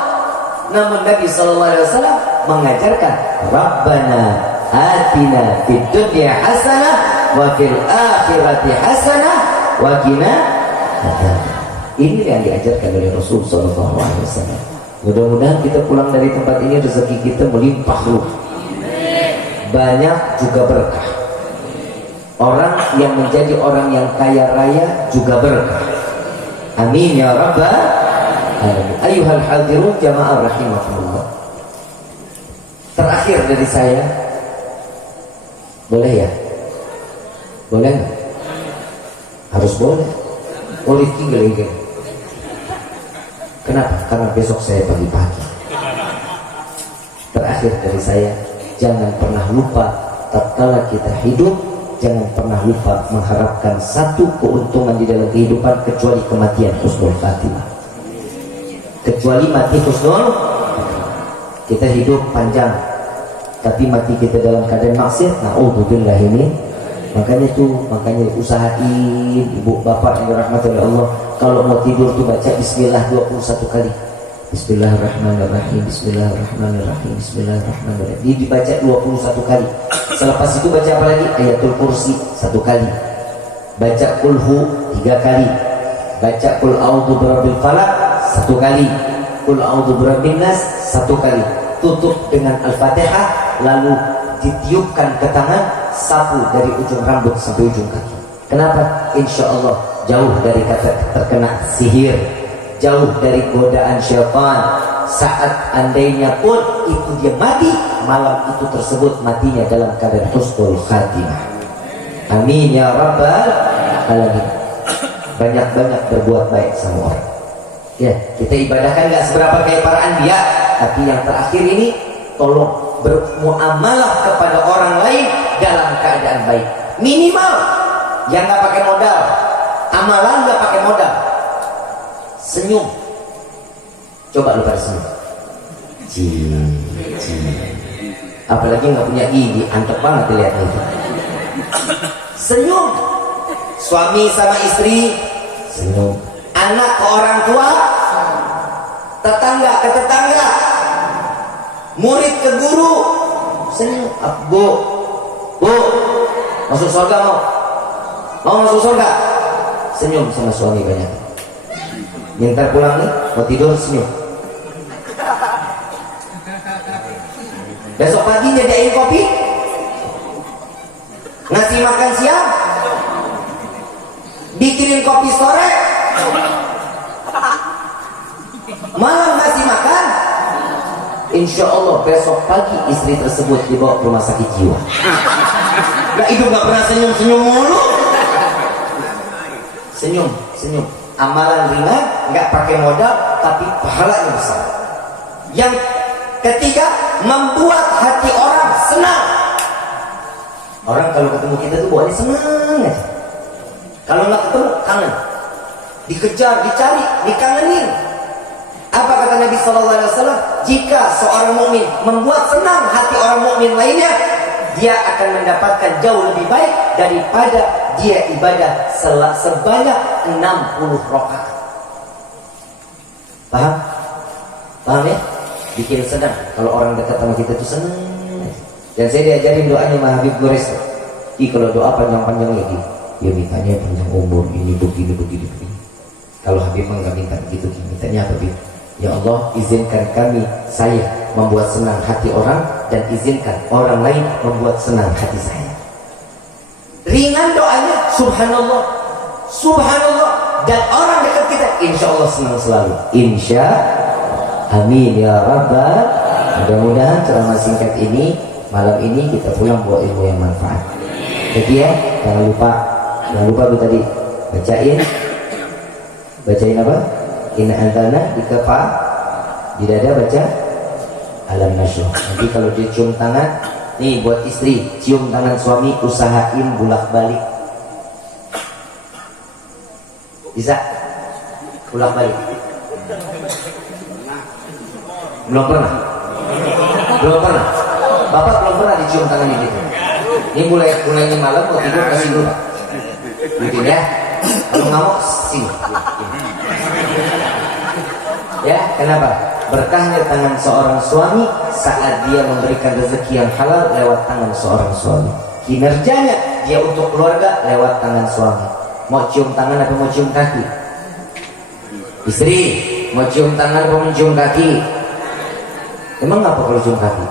Namun Nabi SAW mengajarkan, Rabbana atina fid dunya hasanah wa fil akhirati hasanah wa qina adzabannar. Ini yang diajarkan oleh Rasul SAW. Mudah-mudahan kita pulang dari tempat ini rezeki kita melimpah ruh, banyak juga berkah. Orang yang menjadi orang yang kaya raya juga berkah. Amin ya rabbal alamin. Ayyuhal hadirun jamaah rahimakumullah. Terakhir dari saya, boleh ya? Boleh nggak? Harus boleh. Boleh tinggal ini. Kenapa? Karena besok saya pagi-pagi. Terakhir dari saya, jangan pernah lupa tatkala kita hidup, jangan pernah lupa mengharapkan satu keuntungan di dalam kehidupan kecuali kematian husnul khatimah. Kecuali mati husnul, kita hidup panjang tapi mati kita dalam keadaan maksiat, na'udzubillah ini. Makanya usahain ibu bapak yang dirahmati oleh Allah, kalau mau tidur tuh baca bismillah 21 kali. Bismillahirrahmanirrahim, Bismillahirrahmanirrahim, Bismillahirrahmanirrahim. Dia dibaca 21 kali. Selepas itu baca apa lagi? Ayatul Kursi 1 kali. Baca Qulhu 3 kali. Baca Qul a'udzu birabbil falaq 1 kali. Qul a'udzu birabbin nas 1 kali. Tutup dengan Al-Fatihah, lalu ditiupkan ke tangan, sapu dari ujung rambut sampai ujung kaki. Kenapa? Insya Allah jauh dari kata terkena sihir, jauh dari godaan syaitan. Saat andainya pun itu dia mati, malam itu tersebut matinya dalam keadaan husnul khatimah. Amin ya rabbal alamin. Banyak-banyak berbuat baik sama orang. Ya, kita ibadahkan gak seberapa kayak para anbiya, tapi yang terakhir ini tolong bermuamalah kepada orang lain dalam keadaan baik. Minimal yang gak pakai modal, amalan gak pakai modal, senyum. Coba lu pada senyum. Apalagi nggak punya gigi, antep banget dilihatnya itu. Senyum. Suami sama istri senyum. Anak ke orang tua, tetangga ke tetangga, murid ke guru senyum. Bu, masuk surga mau masuk surga? Senyum sama suami banyak. Minta pulang nih, mau tidur senyum. Besok pagi nyediain kopi, ngasih makan siang, bikinin kopi sore, malam ngasih makan. insya Allah besok pagi istri tersebut dibawa ke rumah sakit jiwa. Gak hidup gak pernah senyum-senyum mulu. Senyum. Amalan ringan, gak pakai modal, tapi pahalanya besar. Yang ketiga, membuat hati orang senang. Orang kalau ketemu kita tuh bawaannya senang aja. Kalau nggak ketemu, kangen. Dikejar, dicari, dikangenin. Apa kata Nabi Sallallahu Alaihi Wasallam? Jika seorang mukmin membuat senang hati orang mukmin lainnya, dia akan mendapatkan jauh lebih baik daripada dia ibadah sebanyak 60 rakaat. Paham? Paham ya? Bikin senang. Kalau orang dekat sama kita itu senang. Dan saya diajarin doanya sama Habib Gores. Kalau doa panjang-panjang lagi, ya mintanya panjang umur, ini begini. Kalau Habib nggak minta begitu, mintanya apa Habib? Ya Allah, izinkan saya membuat senang hati orang, dan izinkan orang lain membuat senang hati saya. Ringan doanya, subhanallah, dan orang dekat kita insya Allah senang selalu. Insya amin ya rabbal. Mudah-mudahan ceramah singkat ini malam ini kita pulang bawa ilmu yang manfaat. Jadi ya, jangan lupa itu tadi bacain apa? Inna antana di kepala, di dada baca alam nasyrah. Nanti kalau dia cium tangan, nih buat istri, cium tangan suami, usahain bolak-balik. Bisa? Bolak-balik. Belum pernah. Bapak belum pernah dicium tangannya gitu. Ini mulai malam mau tidur kasih dulu. Gitu ya. Kalau ngamuk sini. Ya, kenapa? Berkahnya tangan seorang suami saat dia memberikan rezeki yang halal lewat tangan seorang suami. Kinerjanya dia untuk keluarga lewat tangan suami. Mau cium tangan apa mau cium kaki? Istri, mau cium tangan apa mau cium kaki? Emang apa kalau cium kaki?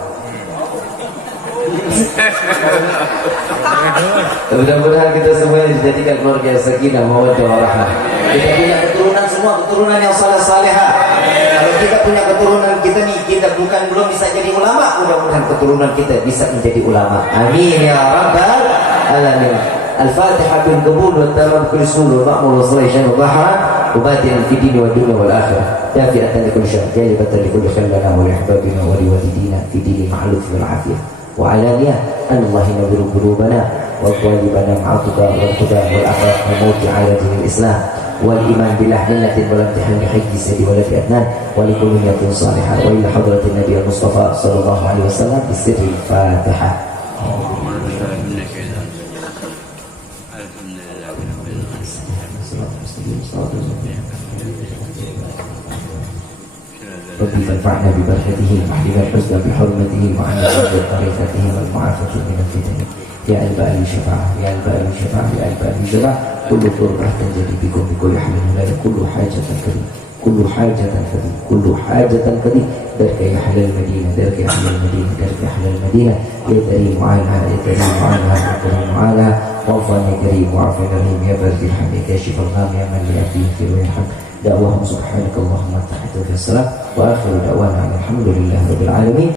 Mudah-mudahan kita semuanya dijadikan keluarga sakinah mawaddah warahmah. Kita punya keturunan yang saleh-salehah. Kalau kita punya keturunan kita belum bisa jadi ulama, mudah-mudahan keturunan kita bisa menjadi ulama. Amin ya rabbal alamin. Al-Fatihah bil qabul wa tamam kulli sulul ma'mul wa salayshan wa bahra wa batinan fi din wa dunya wal akhirah. Dafi'atan li kulli syarr, jalibatan li kulli khallana wa li ahbabina wa li walidina fi dini ma'luf wal afiyah. وعلانية أن الله ينور قلوبنا وقلوبنا مع الهدى والهدى والعفاف والموت على دين الإسلام والإيمان بالله منة والامتحان بحج سيد ولد أدنان ولكل نية صالحة وإلى حضرة النبي المصطفى صلى الله عليه وسلم بسر الفاتحة. ربي فانفعنا ببركته واحلنا الحسنى بحرمته وعنا بطريقته والمعافاة من الفتن. يا الباء الشفاعة يا الباء الشفاعة يا الباء الشفاعة كل طربة تنجلي بكم بكل حمل لنا كل حاجة كريم كل حاجة كريم كل حاجة كريم درك يا أهل المدينة درك يا أهل المدينة درك يا أهل المدينة يا كريم عنها يا كريم عنها يا كريم عنها وعفوا يا كريم وعفوا رحيم يا برد الحمد يا كاشف الغام يا من لأبيه في الحمد. دعواهم سبحانك اللهم تحت في الصلاة وآخر دعوانا الحمد لله رب العالمين.